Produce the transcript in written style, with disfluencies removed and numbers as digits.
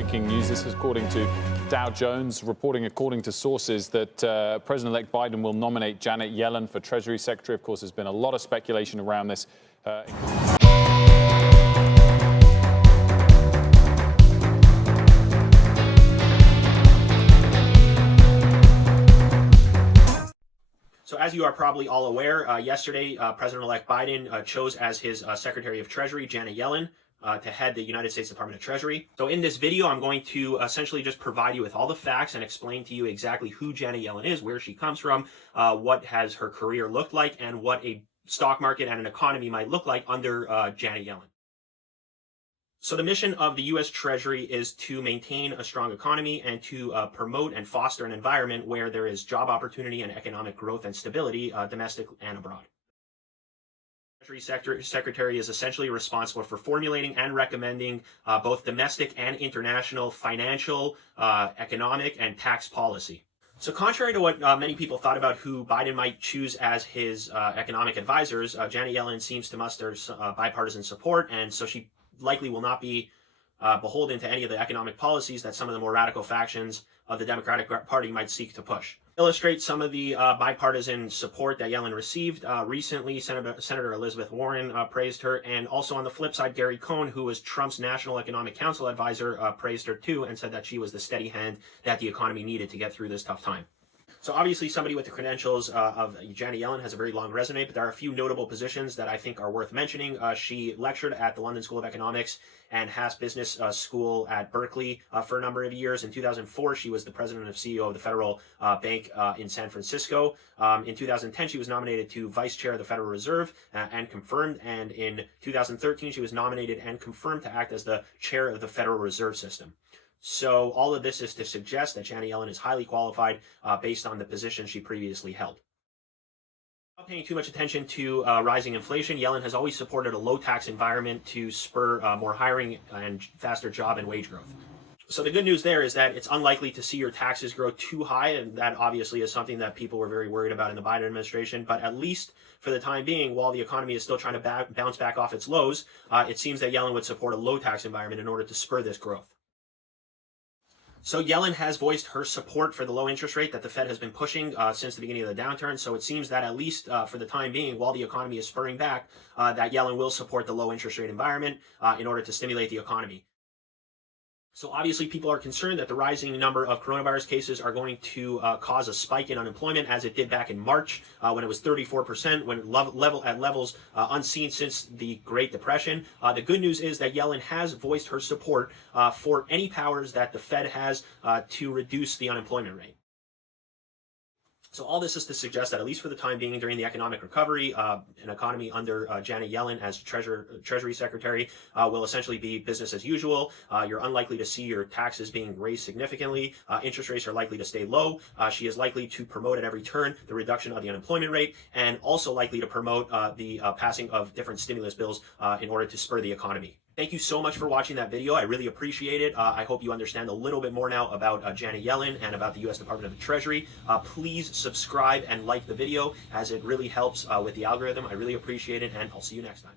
breaking news. This is according to Dow Jones, reporting according to sources that President-elect Biden will nominate Janet Yellen for Treasury Secretary. Of course, there's been a lot of speculation around this. So as you are probably all aware, yesterday, President-elect Biden chose as his Secretary of Treasury, Janet Yellen, to head the United States Department of Treasury. So in this video, I'm going to essentially just provide you with all the facts and explain to you exactly who Janet Yellen is, where she comes from, what has her career looked like, and what a stock market and an economy might look like under Janet Yellen. So the mission of the U.S. Treasury is to maintain a strong economy and to promote and foster an environment where there is job opportunity and economic growth and stability, domestic and abroad. Treasury Secretary is essentially responsible for formulating and recommending both domestic and international financial, economic, and tax policy. So contrary to what many people thought about who Biden might choose as his economic advisors, Janet Yellen seems to muster bipartisan support, and so she likely will not be beholden to any of the economic policies that some of the more radical factions of the Democratic Party might seek to push. Illustrate some of the bipartisan support that Yellen received. Recently, Senator Elizabeth Warren praised her, and also on the flip side, Gary Cohn, who was Trump's National Economic Council advisor, praised her too and said that she was the steady hand that the economy needed to get through this tough time. So obviously somebody with the credentials of Janet Yellen has a very long resume, but there are a few notable positions that I think are worth mentioning. She lectured at the London School of Economics and Haas Business School at Berkeley for a number of years. In 2004, she was the president and CEO of the Federal Bank in San Francisco. In 2010, she was nominated to vice chair of the Federal Reserve and confirmed. And in 2013, she was nominated and confirmed to act as the chair of the Federal Reserve System. So all of this is to suggest that Janet Yellen is highly qualified based on the position she previously held. Without paying too much attention to rising inflation, Yellen has always supported a low-tax environment to spur more hiring and faster job and wage growth. So the good news there is that it's unlikely to see your taxes grow too high, and that obviously is something that people were very worried about in the Biden administration. But at least for the time being, while the economy is still trying to bounce back off its lows, it seems that Yellen would support a low-tax environment in order to spur this growth. So Yellen has voiced her support for the low interest rate that the Fed has been pushing since the beginning of the downturn. So it seems that at least for the time being, while the economy is spurring back, that Yellen will support the low interest rate environment in order to stimulate the economy. So obviously people are concerned that the rising number of coronavirus cases are going to cause a spike in unemployment, as it did back in March when it was 34%, when at levels unseen since the Great Depression. The good news is that Yellen has voiced her support for any powers that the Fed has to reduce the unemployment rate. So all this is to suggest that at least for the time being, during the economic recovery, an economy under Janet Yellen as Treasury Secretary will essentially be business as usual. You're unlikely to see your taxes being raised significantly. Interest rates are likely to stay low. She is likely to promote at every turn the reduction of the unemployment rate, and also likely to promote the passing of different stimulus bills in order to spur the economy. Thank you so much for watching that video. I really appreciate it. I hope you understand a little bit more now about Janet Yellen and about the U.S. Department of the Treasury. Please subscribe and like the video, as it really helps with the algorithm. I really appreciate it, and I'll see you next time.